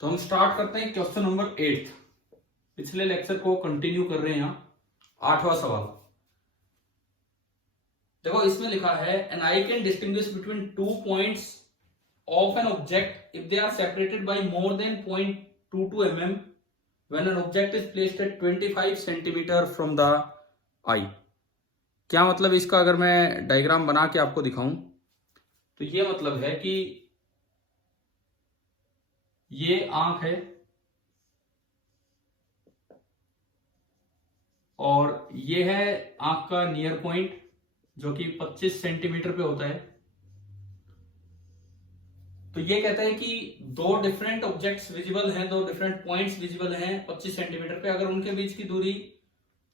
तो हम स्टार्ट करते हैं क्वेश्चन नंबर 8। पिछले लेक्चर को कंटिन्यू कर रहे हैं यहाँ। 8वां सवाल देखो, इसमें लिखा है an eye can distinguish between 2 points of an object if they are separated by more than 0.22 mm when an object is placed at 25 centimetre from the eye. क्या मतलब इसका, अगर मैं डायग्राम बना के आपको दिखाऊं तो ये मतलब है कि ये आंख है और ये है आंख का नियर पॉइंट जो कि 25 सेंटीमीटर पे होता है। तो ये कहता है कि दो डिफरेंट ऑब्जेक्ट्स विजिबल हैं, दो डिफरेंट पॉइंट्स विजिबल हैं 25 सेंटीमीटर पे, अगर उनके बीच की दूरी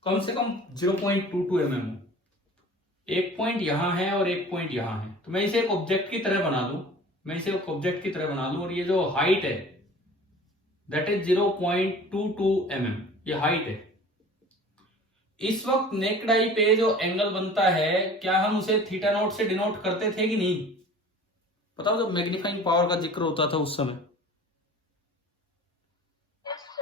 कम से कम 0.22 mm हो। एक पॉइंट यहां है और एक पॉइंट यहां है, तो मैं इसे एक ऑब्जेक्ट की तरह बना लूं और ये जो हाइट है दैट इज 0.22 mm, ये हाइट है। इस वक्त नेक्ड आई पे जो एंगल बनता है, क्या हम उसे थीटा नोट से डिनोट करते थे कि नहीं? बताओ, जब मैग्नीफाइंग पावर का जिक्र होता था उस समय,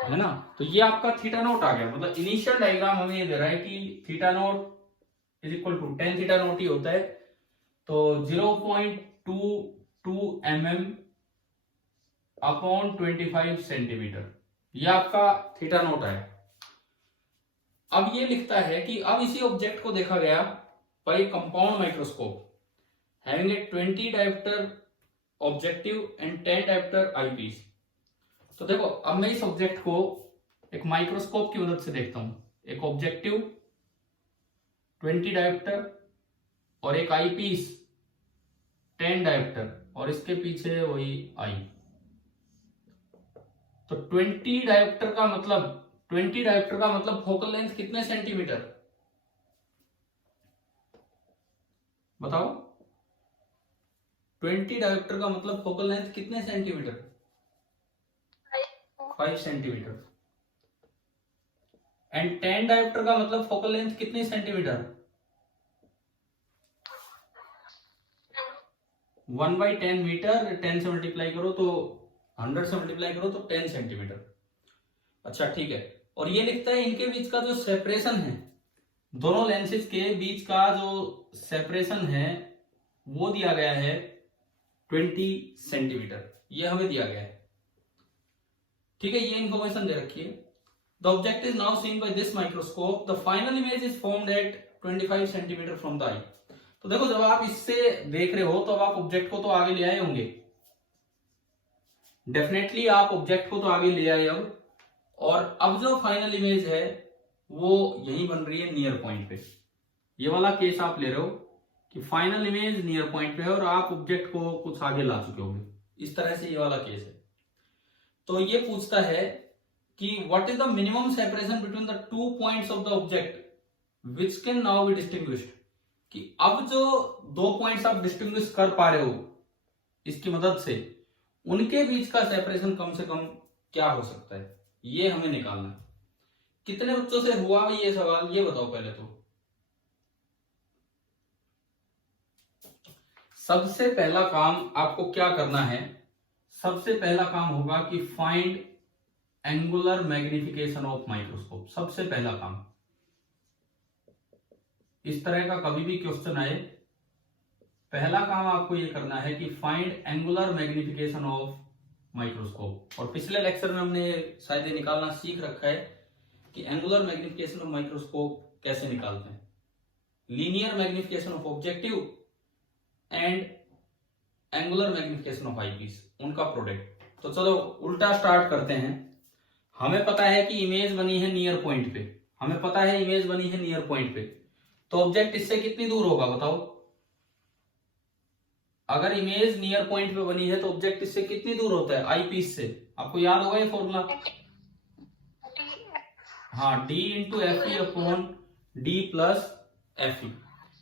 है ना? तो ये आपका थीटा नोट आ गया। मतलब इनिशियल डायग्राम हमें ये दे रहा है कि theta naught is equal to ten theta naught ही होता है। तो 0.22 mm अपॉन 25 सेंटीमीटर, ये आपका थीटा नोट है। अब ये लिखता है कि अब इसी ऑब्जेक्ट को देखा गया by compound microscope having a 20 dioptre objective and 10 dioptre eyepiece. तो देखो, अब मैं इस ऑब्जेक्ट को एक माइक्रोस्कोप की मदद से देखता हूं। एक ऑब्जेक्टिव 20 डायोप्टर और एक आईपीस 10 डायोप्टर और इसके पीछे वही आई। तो 20 डायोप्टर का मतलब फोकल लेंथ कितने सेंटीमीटर? बताओ, 20 डायोप्टर का मतलब फोकल लेंथ कितने सेंटीमीटर? 5 सेंटीमीटर। एंड 10 डायोप्टर का मतलब फोकल लेंथ कितनी सेंटीमीटर? 1/10 मीटर। 10 से मल्टीप्लाई करो तो 100 से मल्टीप्लाई करो तो 10 सेंटीमीटर। अच्छा, ठीक है। और ये लिखता है इनके बीच का जो सेपरेशन है, दोनों लेंसेज के बीच का जो सेपरेशन है वो दिया गया है 20 सेंटीमीटर, ये हमें दिया गया है। ठीक है, ये इंफॉर्मेशन दे रखी है। The object is now seen by this microscope, the final image is formed at 25 centimetre from the eye. तो देखो, जब आप इससे देख रहे हो तो अब आप ऑब्जेक्ट को तो आगे ले आए होंगे, डेफिनेटली आप ऑब्जेक्ट को तो आगे ले आए अब। और अब जो फाइनल इमेज है वो यही बन रही है नियर पॉइंट पे। ये वाला केस आप ले रहे हो कि फाइनल इमेज नियर पॉइंट पे है और आप ऑब्जेक्ट को कुछ आगे ला चुके होंगे, इस तरह से ये वाला केस है। तो ये पूछता है कि what is the minimum separation between the 2 points of the object which can now be distinguished. कि अब जो 2 पॉइंट्स आप डिस्टिंग्विश कर पा रहे हो इसकी मदद से, उनके बीच का सेपरेशन कम से कम क्या हो सकता है, ये हमें निकालना है। कितने बच्चों से हुआ ये सवाल, ये बताओ पहले तो। सबसे पहला काम आपको क्या करना है? सबसे पहला काम होगा कि find angular magnification of microscope. सबसे पहला काम, इस तरह का कभी भी क्वेश्चन आए, पहला काम आपको ये करना है कि find angular magnification of microscope. और पिछले लेक्चर में हमने शायद ये निकालना सीख रखा है कि एंगुलर मैग्निफिकेशन ऑफ माइक्रोस्कोप कैसे निकालते हैं। Linear magnification of objective and angular magnification of eyepiece, उनका प्रोडक्ट। तो चलो उल्टा स्टार्ट करते हैं। हमें पता है कि इमेज बनी है नियर पॉइंट पे, तो ऑब्जेक्ट इससे कितनी दूर होगा बताओ? अगर इमेज नियर पॉइंट पे बनी है तो ऑब्जेक्ट इससे कितनी दूर होता है? आई पीस से। आपको याद होगा ये फॉर्मूला? हाँ, D into F e upon D plus F E.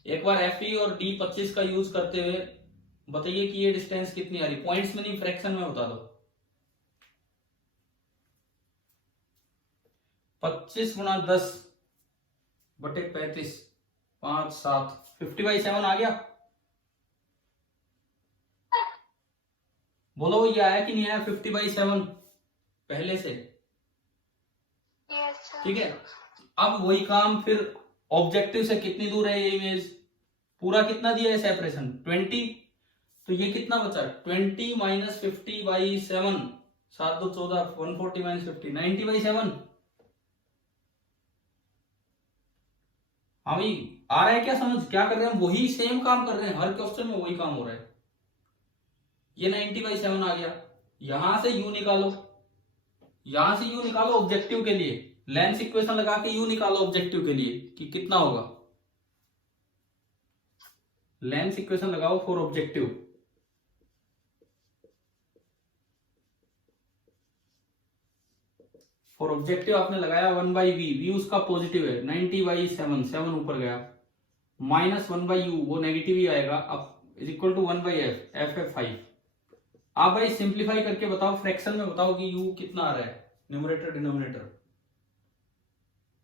एक बार एफ ई और डी 25 का यूज करते हुए बताइए कि ये डिस्टेंस कितनी आ रही, पॉइंट्स में नहीं फ्रैक्शन में बता दो। 25 गुणा 10 बटे 35, 5 7, 50/7 आ गया। बोलो ये आया कि नहीं आया 50/7? पहले से। यस ठीक है, अब वही काम फिर ऑब्जेक्टिव से कितनी दूर है ये इमेज, पूरा कितना दिया है सेपरेशन 20, तो ये कितना बचा 20 माइनस 50 बाई 7, 7 2 14, 140 माइनस 50 90 बाई 7। हाँ भाई आ रहा है क्या समझ, क्या कर रहे हैं हम, वही सेम काम कर रहे हैं, हर क्वेश्चन में वही काम हो रहा है। ये 90 बाई 7 आ गया, यहां से u निकालो, यहां से u निकालो ऑब्जेक्टिव के लिए, लेंस इक्वेशन लगा के u निकालो ऑब्जेक्टिव के लिए कि कितना होगा, लेंस इक्वेशन लगाओ फॉर ऑब्जेक्टिव। फॉर ऑब्जेक्टिव आपने लगाया 1 बाई वी, वी उसका पॉजिटिव है, 90 बाई 7, 7 ऊपर गया, माइनस 1 बाई यू, वो नेगेटिव ही आएगा, अब is equal to 1 by f, f है 5। आप भाई सिंप्लीफाई करके बताओ, फ्रैक्शन में बताओ कि u कितना आ रहा है, न्यूमरेटर डिनोमिनेटर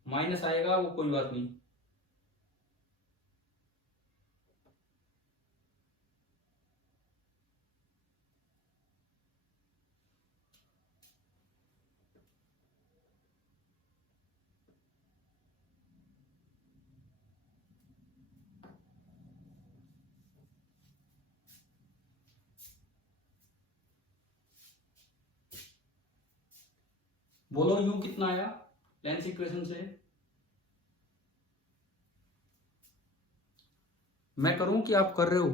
माइनस आएगा, वो कोई बात नहीं। बोलो u कितना आया लेंस इक्वेशन से, मैं करूं कि आप कर रहे हो?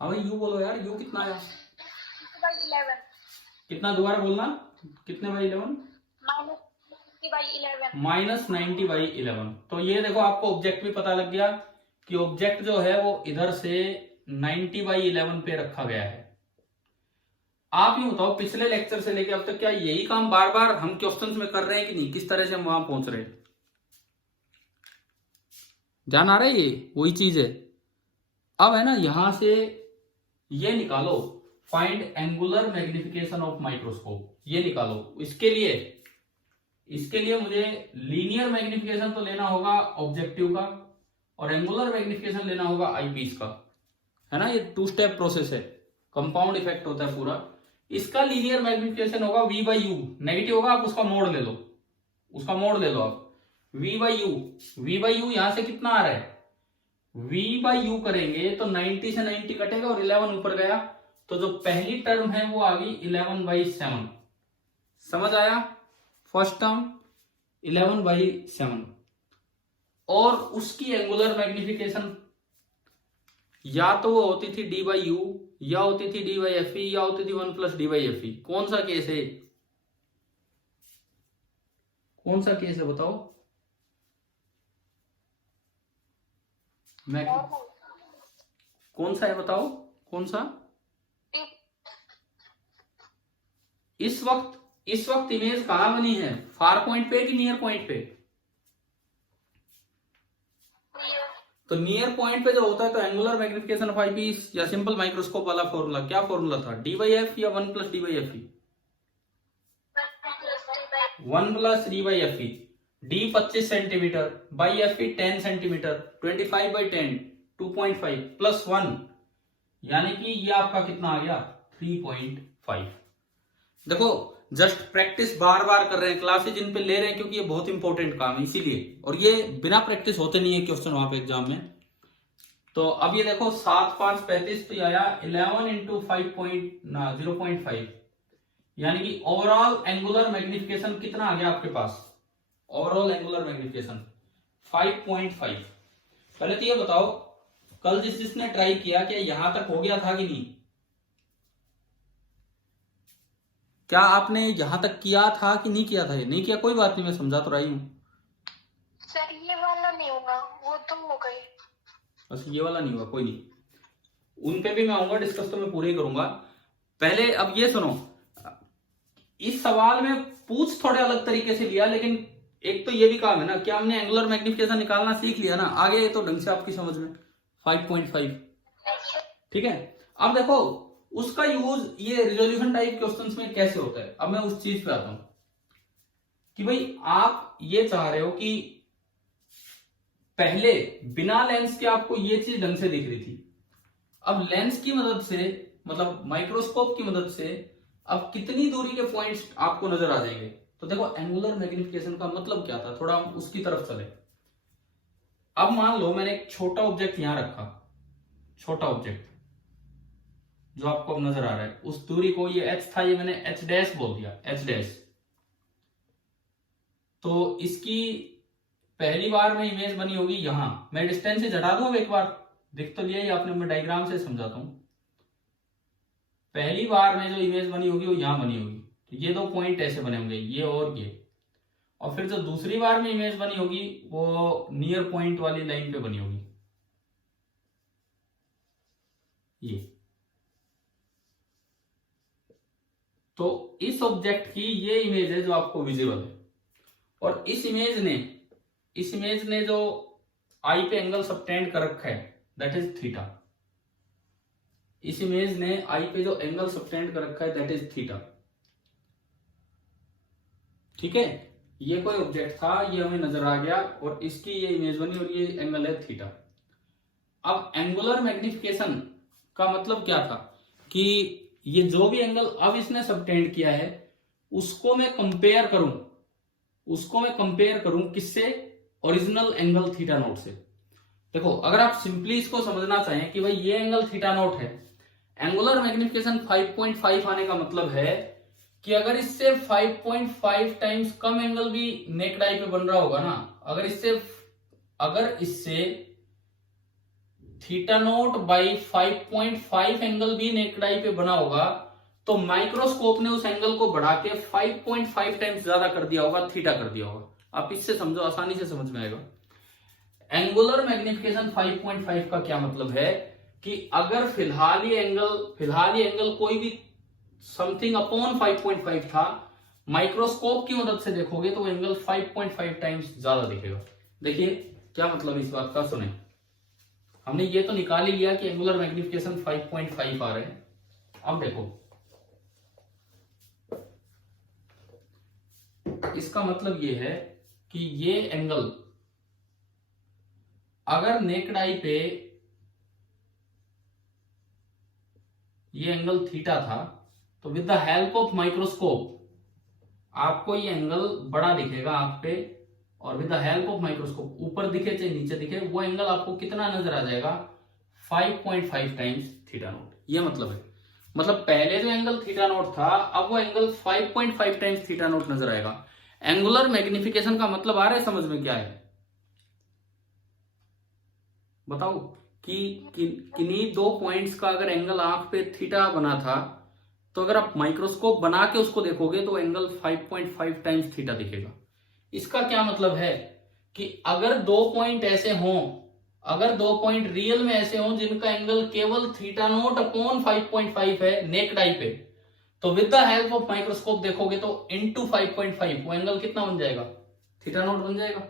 हाँ भाई u बोलो यार, u कितना आया, 11 कितना दोबारा बोलना, कितने बाई 11, माइनस 90 बाई 11। तो ये देखो आपको ऑब्जेक्ट भी पता लग गया कि ऑब्जेक्ट जो है वो इधर से 90 बाई 11 पे रखा गया है। आप ही बताओ पिछले लेक्चर से लेके अब तक क्या यही काम बार बार हम क्वेश्चंस में कर रहे हैं कि नहीं, किस तरह से हम वहां पहुंच रहे हैं, ध्यान आ रहा है, ये वही चीज है। अब है ना यहां से ये निकालो, find angular magnification of microscope, ये निकालो। इसके लिए मुझे लीनियर मैग्निफिकेशन तो लेना होगा ऑब्जेक्टिव का, और एंगुलर मैग्निफिकेशन लेना होगा आईपीस का, है ना, ये 2 स्टेप प्रोसेस है, कंपाउंड इफेक्ट होता है पूरा। इसका लीनियर मैग्निफिकेशन होगा v बाई यू, नेगेटिव होगा, आप उसका मोड ले लो, उसका मोड ले लो आप, v by you, v by you यहां से कितना आ रहा है, v बाई यू करेंगे तो 90 से 90 कटेगा और 11 ऊपर गया, तो जो पहली टर्म है वो आ गई 11 बाई 7, समझ आया, फर्स्ट टर्म 11 बाई 7, और उसकी एंगुलर मैग्निफिकेशन या तो वो होती थी डी बाई यू, या होती थी डी बाई एफ ई, या होती थी 1 प्लस डी बाई एफ ई। कौन सा केस है, कौन सा केस है बताओ, मैं कौन सा है बताओ, कौन सा? इस वक्त इमेज कहां बनी है, फार पॉइंट पे कि नियर पॉइंट पे? तो नियर पॉइंट पे जो होता है तो एंगुलर मैग्निफिकेशन ऑफ आईपीस या सिंपल माइक्रोस्कोप वाला फॉर्मूला, क्या फॉर्मूला था, डी बाई एफ या 1 plus D by F E? 1 plus D by F E, D 25 centimetre by F E 10 centimetre, 25 by 10 2.5 plus 1, यानी कि ये आपका कितना आ गया 3.5। देखो जस्ट प्रैक्टिस बार बार कर रहे हैं, क्लासेज इन पे ले रहे हैं क्योंकि ये बहुत इंपॉर्टेंट काम है इसीलिए, और ये बिना प्रैक्टिस होते नहीं है क्वेश्चन वहां पे एग्जाम में। तो अब ये देखो 7 5 35, तो ये आया 11 इंटू 0.5, यानी कि ओवरऑल एंगुलर मैग्निफिकेशन कितना आ गया आपके पास, ओवरऑल एंगुलर मैग्निफिकेशन 5.5। पहले तो ये बताओ कल जिसने ट्राई किया क्या यहां तक हो गया था कि नहीं, क्या आपने यहां तक किया था कि नहीं किया था? ये नहीं किया कोई बात नहीं, मैं समझा तो रही हूं सर, ये वाला नहीं होगा, वो तो हो गई, बस ये वाला नहीं हुआ, कोई नहीं, उन पे भी मैं आऊंगा, डिस्कस तो मैं पूरे ही करूंगा। पहले अब ये सुनो, इस सवाल में पूछ थोड़े अलग तरीके से लिया, लेकिन एक तो ये भी काम है ना कि हमने एंगुलर मैग्निफिकेशन निकालना सीख लिया ना, आगे तो ढंग से आपकी समझ में 5.5, ठीक है। अब देखो उसका यूज ये रिजोल्यूशन टाइप क्वेश्चंस में कैसे होता है, अब मैं उस चीज पे आता हूं कि भाई आप ये चाह रहे हो कि पहले बिना लेंस के आपको ये चीज ढंग से दिख रही थी, अब लेंस की मदद से मतलब माइक्रोस्कोप की मदद से अब कितनी दूरी के पॉइंट्स आपको नजर आ जाएंगे। तो देखो एंगुलर मैग्निफिकेशन का मतलब क्या था, थोड़ा हम उसकी तरफ चले। अब मान लो मैंने एक छोटा ऑब्जेक्ट यहां रखा, छोटा ऑब्जेक्ट जो आपको अब नजर आ रहा है, उस दूरी को, ये h था, ये मैंने h डैश बोल दिया, h डैश। तो इसकी पहली बार में इमेज बनी होगी यहां, मैं डिस्टेंस से हटा दूं अब एक बार, दिख तो लिया ही आपने, मैं डायग्राम से समझाता हूं। पहली बार में जो इमेज बनी होगी वो यहां बनी होगी, तो ये दो पॉइंट ऐसे बने होंगे, ये और ये। और फिर जो दूसरी बार में इमेज बनी होगी वो नियर पॉइंट वाली लाइन पे बनी होगी, ये। तो इस ऑब्जेक्ट की ये इमेज है जो आपको विजिबल है, और इस इमेज ने जो आई पे एंगल सबटेंड कर रखा है दैट इज थीटा। इस इमेज ने आई पे जो एंगल सबटेंड कर रखा है दैट इज थीटा। ठीक है, ये कोई ऑब्जेक्ट था, ये हमें नजर आ गया और इसकी ये इमेज बनी और ये एंगल है थीटा। अब एंगुलर मैग्निफिकेशन का मतलब क्या था कि ये जो भी एंगल अब इसने सबटेंड किया है उसको मैं कंपेयर करूं किससे, ओरिजिनल एंगल थीटा नोट से। देखो अगर आप सिंपली इसको समझना चाहें कि भाई ये एंगल थीटा नोट है, एंगुलर मैग्निफिकेशन 5.5 आने का मतलब है कि अगर इससे 5.5 टाइम्स कम एंगल भी नेक्ड आई पे बन रहा होगा ना, अगर इससे थीटा नोट बाई 5.5 एंगल भी नेक्ड आई पे बना होगा, तो माइक्रोस्कोप ने उस एंगल को बढ़ा के 5.5 टाइम्स ज्यादा कर दिया होगा, थीटा कर दिया होगा। आप इससे समझो, आसानी से समझ में आएगा। एंगुलर मैग्निफिकेशन 5.5 का क्या मतलब है कि अगर फिलहाल ये एंगल कोई भी समथिंग अपॉन 5.5 था, माइक्रोस्कोप की मदद से देखोगे तो एंगल 5.5 टाइम्स ज्यादा दिखेगा। देखिए क्या मतलब इस बात का, सुने। हमने ये तो निकाल ही लिया कि एंगुलर मैग्निफिकेशन 5.5 आ रहे हैं। अब देखो इसका मतलब ये है कि ये एंगल अगर नेक्ड आई पे ये एंगल थीटा था, तो with the help of microscope आपको ये एंगल बड़ा दिखेगा आंख पे, और with the help of microscope ऊपर दिखे चाहे नीचे दिखे वो एंगल आपको कितना नजर आ जाएगा, 5.5 टाइम्स थीटा नोट। ये मतलब है, मतलब पहले जो एंगल थीटा नोट था अब वो एंगल 5.5 टाइम्स थीटा नोट नजर आएगा। एंगुलर मैग्निफिकेशन का मतलब आ रहा है समझ में क्या है, बताओ कि किन्हीं दो पॉइंट्स का अगर एंगल आंख पे थीटा बना था, तो अगर आप माइक्रोस्कोप बना के उसको देखोगे तो एंगल 5.5 टाइम्स थीटा दिखेगा। इसका क्या मतलब है कि अगर दो पॉइंट ऐसे हों, अगर दो पॉइंट रियल में ऐसे हों जिनका एंगल केवल थीटा नोट अपॉन 5.5 है नेक्ड आई पे, तो with the help of microscope देखोगे तो इनटू 5.5 वो एंगल कितना बन जाएगा, थीटा नोट बन जाएगा।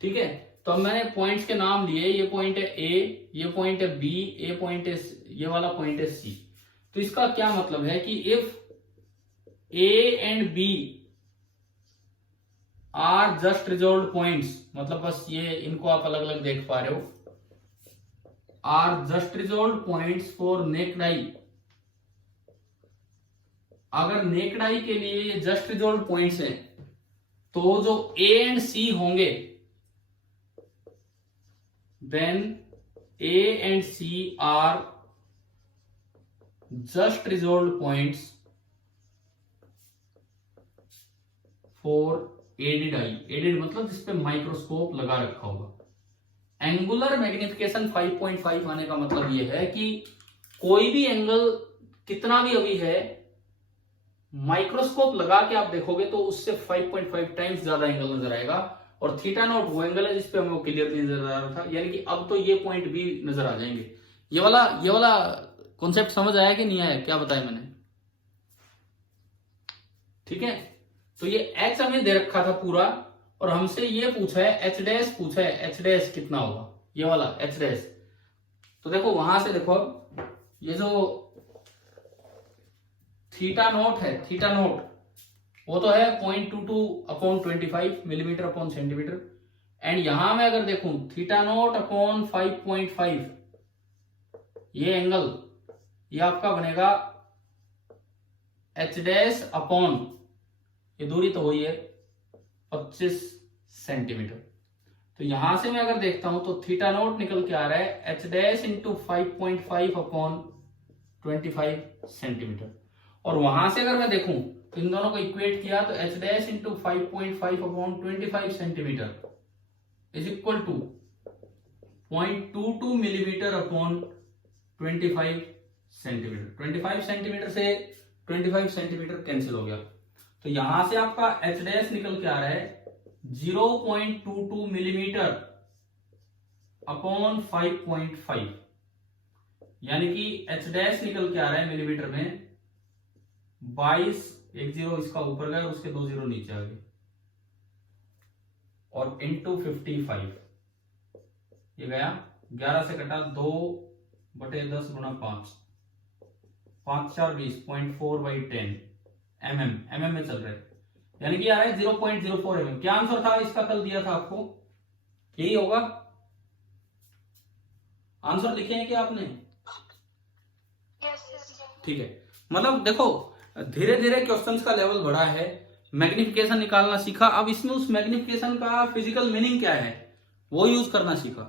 ठीक है, तो अब मैंने पॉइंट्स के नाम लिए, ये पॉइंट है ए, ये पॉइंट है बी, ये पॉइंट है, ये वाला पॉइंट है सी। तो इसका क्या मतलब है कि if A and B are just resolve points, मतलब बस ये इनको आप अलग अलग देख पा रहे हो, are just resolve points for naked eye. अगर नेक्ड आई के लिए ये जस्ट रिजॉल्व पॉइंट्स हैं, तो जो ए एंड सी होंगे then A and C are just resolve points for aided eye. Aided मतलब जिसपे माइक्रोस्कोप लगा रखा होगा। एंगुलर मैग्निफिकेशन 5.5 आने का मतलब यह है कि कोई भी एंगल कितना भी अभी है, माइक्रोस्कोप लगा के आप देखोगे तो उससे 5.5 टाइम्स ज्यादा एंगल नजर आएगा। और थीटा नॉट वो एंगल है जिसपे हमें क्लियरली नजर आ रहा था, यानी कि अब तो ये पॉइंट भी नजर आ जाएंगे। ये वाला कॉन्सेप्ट समझ आया कि नहीं आया, क्या बताया मैंने? ठीक है, तो ये एच हमें दे रखा था पूरा, और हमसे ये पूछा है एच डैश पूछा है, एच डैश कितना होगा, ये वाला एच डैश। तो देखो वहां से देखो, ये जो थीटा नोट है, थीटा नोट वो तो है 0.22/25 मिलीमीटर अपॉन सेंटीमीटर। एंड यहां मैं अगर देखूं थीटा नोट अपॉन 5.5, ये एंगल ये आपका बनेगा एच डैश अपॉन, ये दूरी तो हुई है 25 सेंटीमीटर। तो यहां से मैं अगर देखता हूं तो थीटा नोट निकल के आ रहा है H dash into 5.5 upon 25 centimetre. और वहां से अगर मैं देखूं तो इन दोनों को इक्वेट किया तो h dash into 5.5 upon 25 centimetre is equal to 0.22 millimetre upon 25 centimetre. 25 centimetre से 25 सेंटीमीटर कैंसिल हो गया, तो यहां से आपका एच डैश निकल के आ रहा है 0.22 मिलीमीटर अपॉन 5.5, यानी कि एच डैश निकल के आ रहा है मिलीमीटर में 22, एक जीरो इसका ऊपर गया और उसके 2 जीरो नीचे आ गए, और इंटू 55, ये गया 11 से कटा 2/10 गुणा 5, 5 4 20, 0.4/10 mm में चल रहे हैं, यानी कि आ रहा है 0.04 mm। क्या आंसर था इसका, कल दिया था आपको, यही होगा। आंसर लिखे हैं क्या आपने? ठीक है, मतलब देखो धीरे धीरे क्वेश्चंस का लेवल बढ़ा है, मैग्निफिकेशन निकालना सीखा, अब इसमें उस मैग्निफिकेशन का फिजिकल मीनिंग क्या है वो यूज करना सीखा।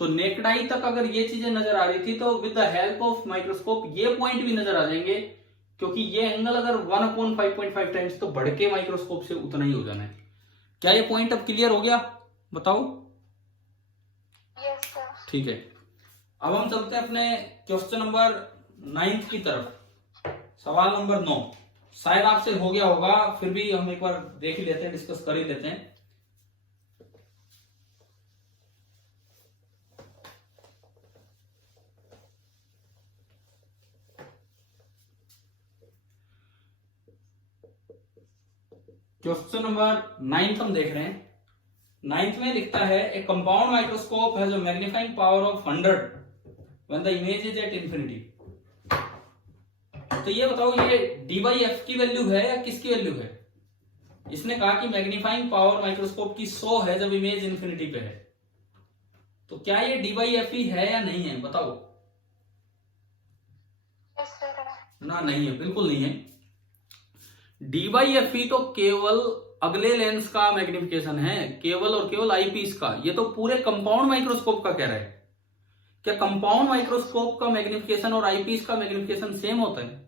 तो नेकेड आई तक अगर ये चीजें नजर आ रही थी तो with the help of microscope ये पॉइंट भी नजर आ जाएंगे, क्योंकि ये एंगल अगर 1/5.5 टाइम्स तो बढ़ के माइक्रोस्कोप से उतना ही हो जाना है। क्या ये पॉइंट अब क्लियर हो गया, बताओ? Yes sir. ठीक है, अब हम चलते हैं अपने क्वेश्चन नंबर 9 की तरफ। सवाल नंबर 9 शायद आपसे हो गया होगा, फिर भी हम एक बार देख ही लेते हैं, डिस्कस कर ही लेते हैं। क्वेश्चन नंबर 9 हम देख रहे हैं। 9th में लिखता है ए compound microscope has a magnifying power of 100 when the image is at infinity. तो ये बताओ ये d/f की वैल्यू है या किसकी वैल्यू है? इसने कहा कि मैग्नीफाइंग पावर माइक्रोस्कोप की 100 है जब इमेज इंफिनिटी पे है, तो क्या ये d/f ही है या नहीं है, बताओ? Yes sir. ना, नहीं है, बिल्कुल नहीं है। d/f तो केवल अगले लेंस का मैग्निफिकेशन है, केवल और केवल आईपीस का। ये तो पूरे कंपाउंड माइक्रोस्कोप का कह रहा है। क्या कंपाउंड माइक्रोस्कोप का मैग्निफिकेशन और आईपीस का मैग्निफिकेशन सेम होता है?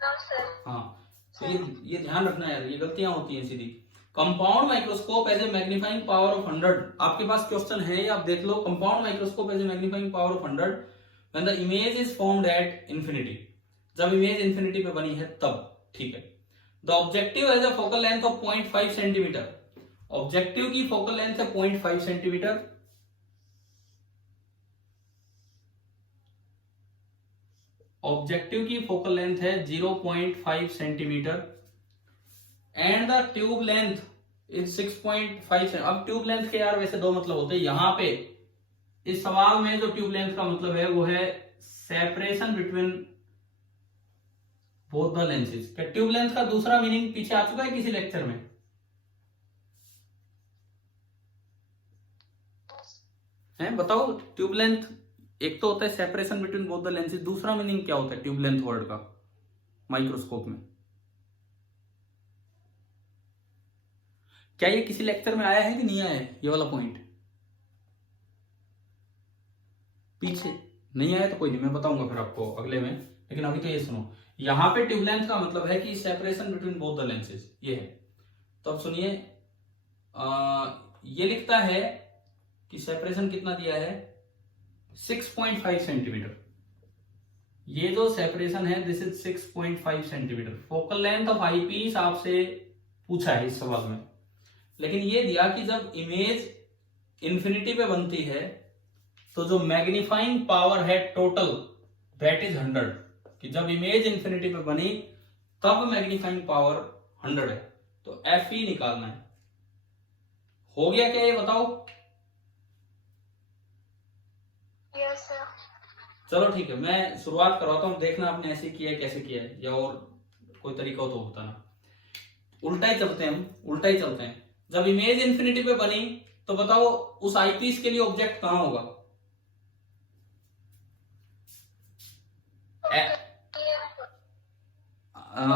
No sir. हाँ, तो ये ध्यान रखना है, ये गलतियां होती हैं सीधी। Compound microscope has a magnifying power of 100, आपके पास क्वेश्चन है ये आप देख लो। Compound microscope has a magnifying power of 100 when the image is formed at infinity, जब इमेज इंफिनिटी पे बनी है तब। ठीक है, the objective has a focal length of 0.5 centimetre. Objective की फोकल लेंथ है 0.5 सेंटीमीटर। ऑब्जेक्टिव की फोकल लेंथ है 0.5 centimetre and the tube length is 6.5। अब ट्यूब लेंथ के यार वैसे दो मतलब होते हैं। यहां पे इस सवाल में जो ट्यूब लेंथ का मतलब है वो है separation between both the lenses. क्या ट्यूब लेंथ का दूसरा मीनिंग पीछे आ चुका है किसी लेक्चर में? है, बताओ। ट्यूब लेंथ एक तो होता है separation between both the lenses, दूसरा मीनिंग क्या होता है ट्यूब लेंथ वर्ड का माइक्रोस्कोप में? क्या ये किसी लेक्चर में आया है कि नहीं आया है ये वाला पॉइंट? पीछे नहीं आया तो कोई नहीं, मैं बताऊंगा फिर आपको अगले में, लेकिन अभी तो ये सुनो। यहां पे ट्यूब लेंथ का मतलब है कि separation between both the lenses, ये है। तो अब सुनिए, ये लिखता है कि सेपरेशन कितना दिया है 6.5 सेंटीमीटर। ये जो सेपरेशन है this is 6.5 centimetre. Focal length of eyepiece आपसे पूछा है इस सवाल में, लेकिन ये दिया कि जब इमेज इंफिनिटी पे बनती है तो जो मैग्नीफाइंग पावर है टोटल दैट इज 100, कि जब इमेज इंफिनिटी पे बनी तब मैग्नीफाइंग पावर 100 है। तो एफ ई निकालना है। हो गया क्या ये बताओ? Yes sir. चलो ठीक है, मैं शुरुआत करवाता हूं, देखना आपने ऐसे किया है कैसे किया है, या और कोई तरीका हो तो बताना। उल्टा ही चलते हैं हम, उल्टा ही चलते हैं। जब इमेज इंफिनिटी पे बनी तो बताओ उस आईपीस के लिए ऑब्जेक्ट कहां होगा?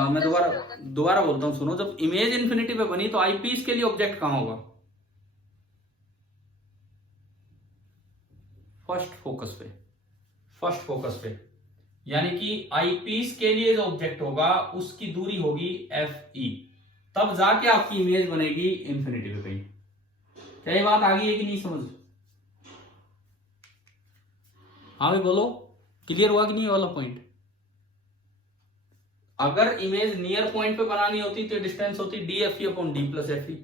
मैं दोबारा बोलता हूं, सुनो। जब इमेज इंफिनिटी पे बनी तो आईपीस के लिए ऑब्जेक्ट कहां होगा? फर्स्ट फोकस पे, यानी कि आईपीस के लिए जो ऑब्जेक्ट होगा उसकी दूरी होगी एफ ई, तब जाके आपकी इमेज बनेगी इंफिनिटी पे कहीं। क्या ये बात आ गई है कि नहीं समझ? हाँ भाई बोलो, क्लियर हुआ कि नहीं वाला पॉइंट? अगर इमेज नियर पॉइंट पे बनानी होती तो डिस्टेंस होती D F e upon D plus F E.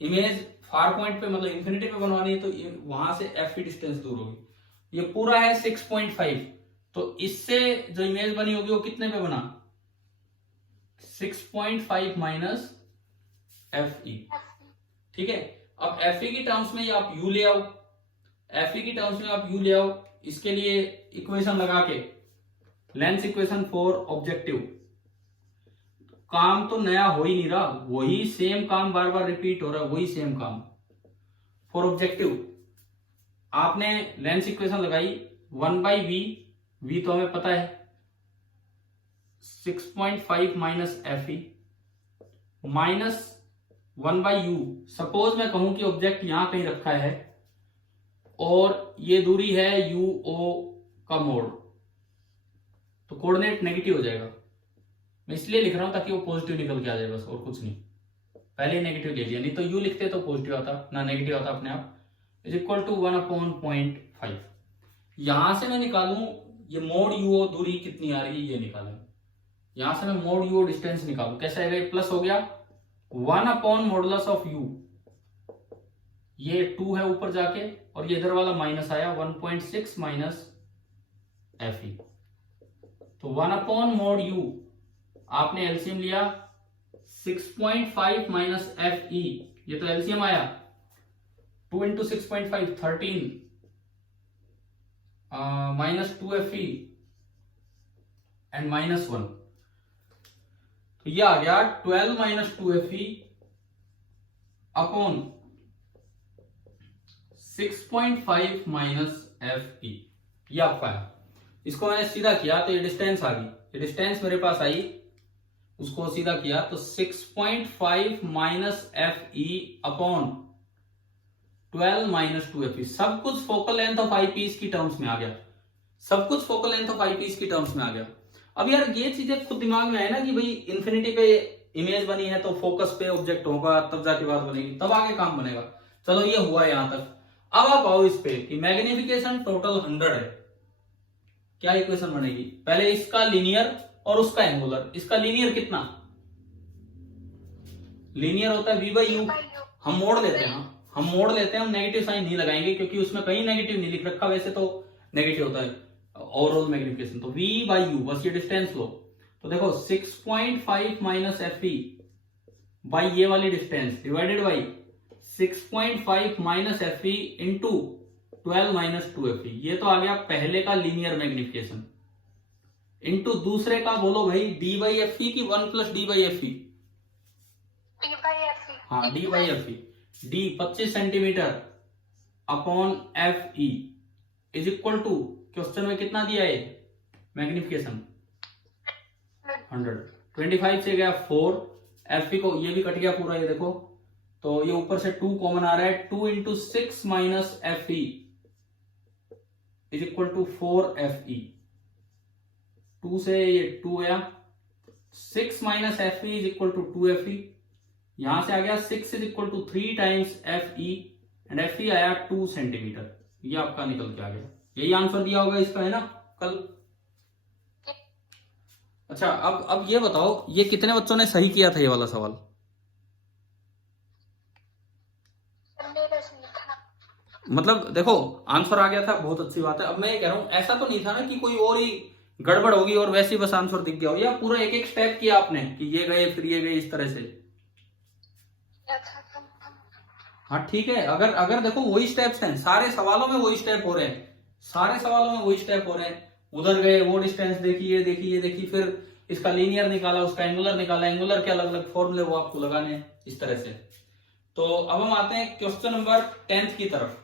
Image far point पे मतलब इंफिनिटी पे बनवानी है तो वहां से एफ ई डिस्टेंस दूर होगी। ये पूरा है 6.5, तो इससे जो इमेज बनी होगी वो कितने पे बना? 6.5 माइनस एफ ई। ठीक है, अब एफ ई की टर्म्स में आप यू ले आओ, एफ ई की टर्म्स में आप यू ले आओ। इसके लिए इक्वेशन लगा के, लेंस इक्वेशन फॉर ऑब्जेक्टिव। काम तो नया हो ही नहीं रहा, वही सेम काम बार बार रिपीट हो रहा है, वही सेम काम फॉर ऑब्जेक्टिव। आपने लेंस इक्वेशन लगाई 1/v, v तो हमें पता है 6.5 minus f E minus 1/u। Suppose मैं कहूं कि ऑब्जेक्ट यहां कहीं रखा है और ये दूरी है u o का मोड, तो कोऑर्डिनेट नेगेटिव हो जाएगा। मैं इसलिए लिख रहा हूं ताकि वो पॉजिटिव निकल के आ जाए, बस और कुछ नहीं। पहले ही नेगेटिव ले लिया, नहीं तो u लिखते तो पॉजिटिव आता ना नेगेटिव आता अपने आप। Is equal to 1/0.5। यहां से मैं निकालूं ये मोड u o दूरी कितनी आ रही है ये निकालूं। यहां से मैं मोड u o डिस्टेंस निकालूं, कैसे आएगा? ये प्लस हो गया 1/मॉडुलस ऑफ u, ये 2 है ऊपर जाके, और ये इधर वाला माइनस आया 1.6 माइनस एफ ई। तो 1/mod u, आपने एलसीएम लिया 6.5 माइनस एफ ई, ये तो एलसीएम आया 2 into 6.5 13 minus 2 f e and minus 1, तो ये आ गया 12 minus 2 f e upon 6.5 minus f ई, ये आपका है। इसको मैंने सीधा किया तो ये डिस्टेंस आ गई, ये डिस्टेंस मेरे पास आई, उसको सीधा किया तो 6.5 minus f e upon 12 minus 2 f e. सब कुछ focal length of eyepiece की टर्म्स में आ गया, सब कुछ focal length of eyepiece की टर्म्स में आ गया। अब यार ये चीजें खुद दिमाग में है ना कि भाई इंफिनिटी पे इमेज बनी है तो फोकस पे ऑब्जेक्ट होगा, तब जाके बात बनेगी, तब आगे काम बनेगा। चलो ये हुआ यहां तक। अब आप आओ इस पे कि मैग्निफिकेशन टोटल 100 है, क्या इक्वेशन बनेगी? पहले इसका लीनियर और उसका एंगुलर। इसका लीनियर कितना? लीनियर होता है v/u। हम मोड़ लेते हैं, हम मोड़ लेते हैं, हम नेगेटिव साइन नहीं लगाएंगे क्योंकि उसमें कहीं नेगेटिव नहीं लिख रखा, वैसे तो नेगेटिव होता है ओवरऑल मैग्निफिकेशन। तो v/u, बस ये डिस्टेंस लो तो देखो 6.5 माइनस एफ ई बाई ये वाली distance divided by 6.5 minus f E into 12 minus 2 f ई। ये तो आ गया पहले का लीनियर मैग्निफिकेशन, इंटू दूसरे का बोलो भाई डी बाई एफ ई की 1 plus D by F E. हाँ D by F E, D 25 centimetre upon F E is equal to, question में कितना दिया है मैग्निफिकेशन? 100। 25 से गया 4, एफ ई को ये भी कट गया पूरा, ये देखो, तो ये ऊपर से 2 कॉमन आ रहा है, 2 into 6 minus f E is equal to 4 f e. 2 से ये 2 आया, 6 minus f E is equal to 2 f e. यहां से आ गया 6 is equal to 3 times f e and f e आया 2 सेंटीमीटर। ये आपका निकल के आ गया, यही आंसर दिया होगा इसका, है ना कल? अच्छा अब ये बताओ, ये कितने बच्चों ने सही किया था ये वाला सवाल? मतलब देखो आंसर आ गया था, बहुत अच्छी बात है। अब मैं ये कह रहा हूं ऐसा तो नहीं था ना कि कोई और ही गड़बड़ होगी और वैसे ही बस आंसर दिख गया हो, या पूरा एक एक स्टेप किया आपने कि ये गए फिर ये गए इस तरह से? हाँ ठीक है, अगर देखो वही स्टेप्स हैं, सारे सवालों में वही स्टेप हो रहे हैं, सारे सवालों में वही स्टेप हो रहे हैं। उधर गए वो डिस्टेंस देखी, ये देखी, ये देखी, फिर इसका लीनियर निकाला, उसका एंगुलर निकाला, एंगुलर के अलग अलग फॉर्मूले वो आपको लगाने हैं इस तरह से। तो अब हम आते हैं क्वेश्चन नंबर 10 की तरफ।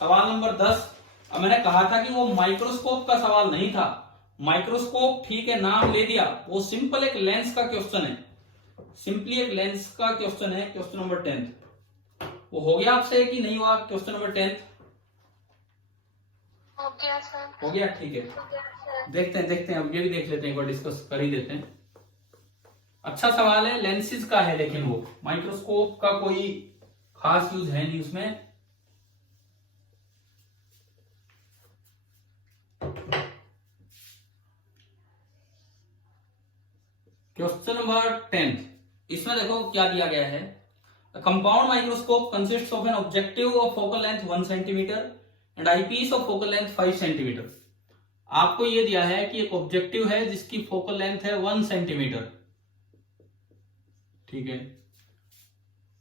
सवाल नंबर 10। अब मैंने कहा था कि वो माइक्रोस्कोप का सवाल नहीं था। माइक्रोस्कोप ठीक है, नाम ले दिया, वो सिंपल एक लेंस का क्वेश्चन है, सिंपली एक लेंस का क्वेश्चन है। क्वेश्चन नंबर 10 वो हो गया आपसे कि नहीं हुआ? क्वेश्चन नंबर 10 हो गया सर। हो गया, ठीक है। हो गया सर। देखते हैं अब ये भी देख लेते हैं, एक बार डिस्कस कर ही देते हैं। अच्छा सवाल है, लेंसेज का है, लेकिन वो माइक्रोस्कोप का कोई खास यूज है नहीं उसमें। क्वेश्चन नंबर 10, इसमें देखो क्या दिया गया है। Compound microscope consists of an objective of focal length 1 centimetre and eyepiece of focal length 5 centimetre. आपको यह दिया है कि एक ऑब्जेक्टिव है जिसकी फोकल लेंथ है 1 सेंटीमीटर, ठीक है,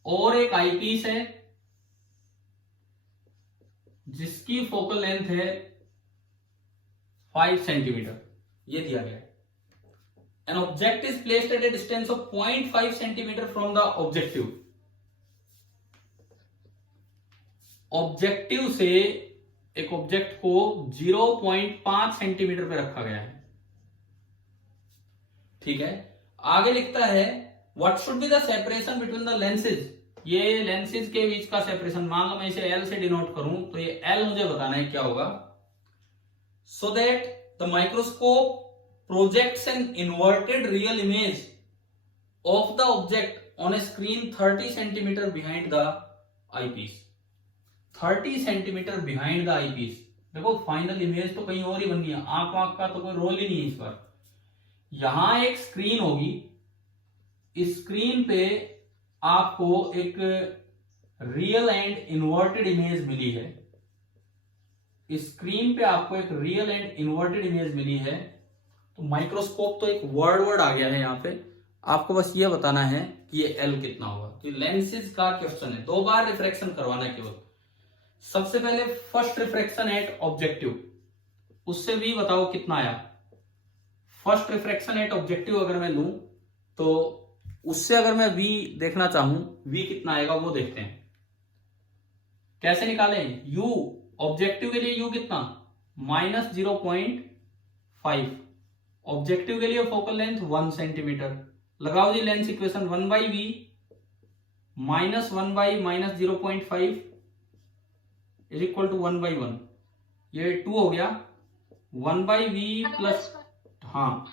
और एक आईपीस है जिसकी फोकल लेंथ है 5 सेंटीमीटर, ये दिया गया है। An object is placed at a distance of 0.5 centimeter from the objective. Objective से एक ऑब्जेक्ट को 0.5 सेंटीमीटर पे रखा गया है, ठीक है। आगे लिखता है what should be the separation between the lenses. ये लेंसेज के बीच का सेपरेशन, मान लो मैं इसे L से डिनोट करूं तो ये L मुझे बताना है क्या होगा। So that the microscope projects an inverted real image of the object on a screen 30 centimeter behind the eyepiece. 30 centimetre behind the eyepiece. देखो फाइनल इमेज तो कहीं और ही बननी है, आंख वाँख का तो कोई रोल ही नहीं है इस पर। यहां एक स्क्रीन होगी, इस स्क्रीन पे आपको एक रियल एंड इन्वर्टेड इमेज मिली है। इस स्क्रीन पे आपको एक रियल एंड इन्वर्टेड इमेज मिली है। तो माइक्रोस्कोप तो एक वर्ड आ गया है यहाँ पे, आपको बस ये बताना है कि ये L कितना होगा। तो लेंसेज का क्वेश्चन है, 2 बार रिफ्रैक्शन करवाना है केवल। सबसे पहले फर्स्ट रिफ्रैक्शन एट ऑब्जेक्टिव, उससे भी बताओ कितना आया। फर्स्ट रिफ्रैक्शन एट ऑब्जेक्टिव अगर मैं लूं तो उससे अगर मैं V देखना चाहूं, V कितना आएगा वो देखते हैं। कैसे निकालें? U ऑब्जेक्टिव के लिए U कितना? -0.5। ऑब्जेक्टिव के लिए फोकल लेंथ 1 सेंटीमीटर। लगाओ जी lens equation, 1/v minus 1/- -0.5 is equal to 1/1। ये 2 हो गया। 1/v प्लस, हाँ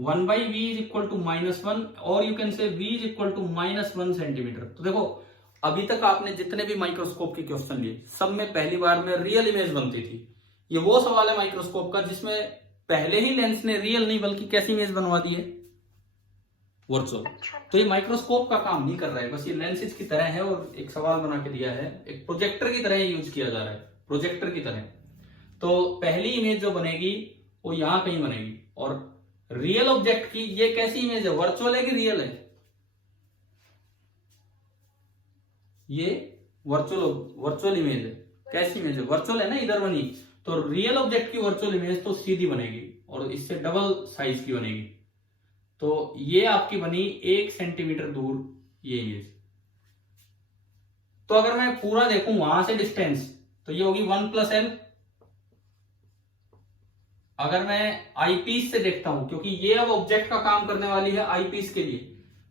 1/v इज इक्वल टू -1, और you can say v is equal to -1 centimetre. तो देखो अभी तक आपने जितने भी माइक्रोस्कोप के क्वेश्चन लिए, सब में पहली बार में रियल इमेज बनती थी। ये वो सवाल है माइक्रोस्कोप का जिसमें पहले ही लेंस ने रियल नहीं बल्कि कैसी इमेज बनवा दी है? वर्चुअल। तो ये माइक्रोस्कोप का काम नहीं कर रहा है, बस ये लेंसेज की तरह है और एक सवाल बना के दिया है, एक प्रोजेक्टर की तरह यूज किया जा रहा है, प्रोजेक्टर की तरह। तो पहली इमेज जो बनेगी वो यहां कहीं बनेगी। और रियल ऑब्जेक्ट की ये कैसी इमेज है? वर्चुअल है कि रियल है? ये वर्चुअल इमेज है। कैसी इमेज है? वर्चुअल है ना, इधर बनी। तो रियल ऑब्जेक्ट की वर्चुअल इमेज तो सीधी बनेगी और इससे डबल साइज की बनेगी। तो ये आपकी बनी 1 सेंटीमीटर दूर ये इमेज। तो अगर मैं पूरा देखूं वहां से डिस्टेंस, तो ये होगी 1 + L। अगर मैं आईपीस से देखता हूं, क्योंकि ये अब ऑब्जेक्ट का काम करने वाली है आईपीस के लिए,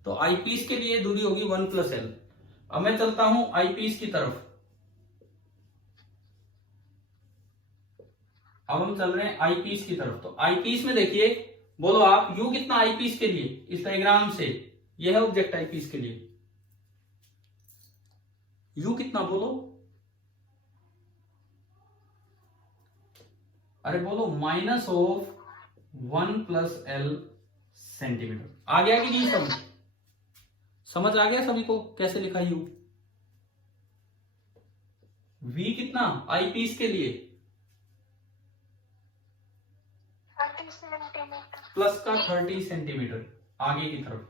तो आईपीस के लिए दूरी होगी 1 + L। अब मैं चलता हूं आईपीस की तरफ। अब हम चल रहे हैं आईपीस की तरफ। तो आईपीस में देखिए, बोलो आप U कितना आईपीस के लिए? इस डायग्राम से यह है ऑब्जेक्ट आईपीस के लिए, U कितना बोलो? अरे बोलो -1 + L सेंटीमीटर। आ गया कि नहीं? समझ आ गया सभी को कैसे लिखा U? V कितना आईपीस के लिए? 30 सेंटीमीटर। प्लस का 30 सेंटीमीटर आगे की तरफ,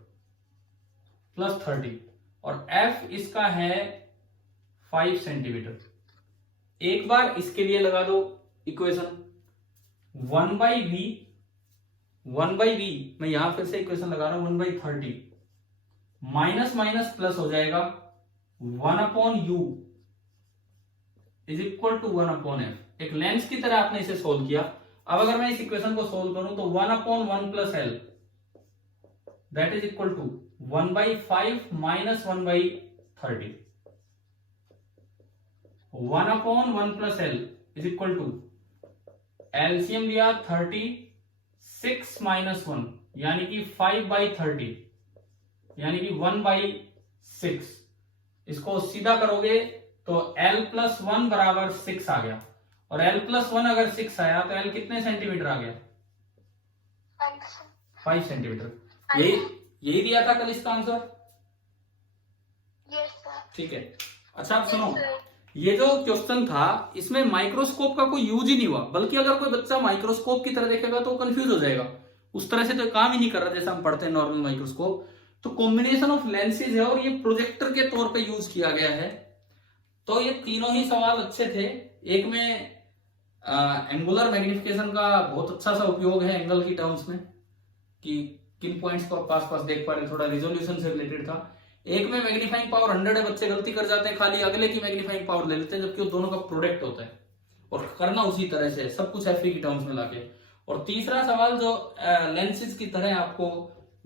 +30। और F इसका है 5 सेंटीमीटर। एक बार इसके लिए लगा दो इक्वेशन, 1/v मैं यहां फिर से इक्वेशन लगा रहा हूं, 1/30 माइनस माइनस प्लस हो जाएगा, 1/u is equal to 1/f। एक लेंस की तरह आपने इसे सोल्व किया। अब अगर मैं इस इक्वेशन को सोल्व करूं तो 1/1 plus l that is equal to 1/5 minus 1/30। 1/1 plus l is equal to LCM लिया 36 माइनस 1 यानी कि 5/30 यानी कि 1/6। इसको सीधा करोगे तो l प्लस 1 बराबर 6 आ गया, और l प्लस 1 अगर 6 आया तो l कितने सेंटीमीटर आ गया? 5 सेंटीमीटर। यही दिया था कल इसका आंसर। Yes sir. ठीक है, अच्छा आप सुनो, ये जो क्वेश्चन था इसमें माइक्रोस्कोप का कोई यूज ही नहीं हुआ, बल्कि अगर कोई बच्चा माइक्रोस्कोप की तरह देखेगा तो कंफ्यूज हो जाएगा। उस तरह से तो काम ही नहीं कर रहा जैसा हम पढ़ते हैं नॉर्मल माइक्रोस्कोप। तो कॉम्बिनेशन ऑफ लेंसेज है और ये प्रोजेक्टर के तौर पे यूज किया गया है। तो ये तीनों ही सवाल अच्छे थे। एक में एंगुलर मैग्निफिकेशन का बहुत अच्छा सा उपयोग है एंगल की टर्म्स में, कि किन पॉइंट्स को आप पास पास देख पा रहे, थोड़ा रिजोल्यूशन से रिलेटेड था। एक में मैग्नीफाइंग पावर 100 है, बच्चे गलती कर जाते हैं, खाली अगले की मैग्नीफाइंग पावर ले लेते हैं, जबकि वो दोनों का प्रोडक्ट होता है और करना उसी तरह से सब कुछ एफई की टर्म्स में लाके। और तीसरा सवाल जो लेंसेज की तरह आपको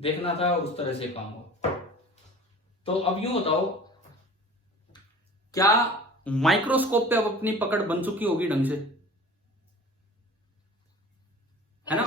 देखना था उस तरह से काम हो। तो अब यूं बताओ, क्या माइक्रोस्कोप पे अब अपनी पकड़ बन चुकी होगी ढंग से, है ना?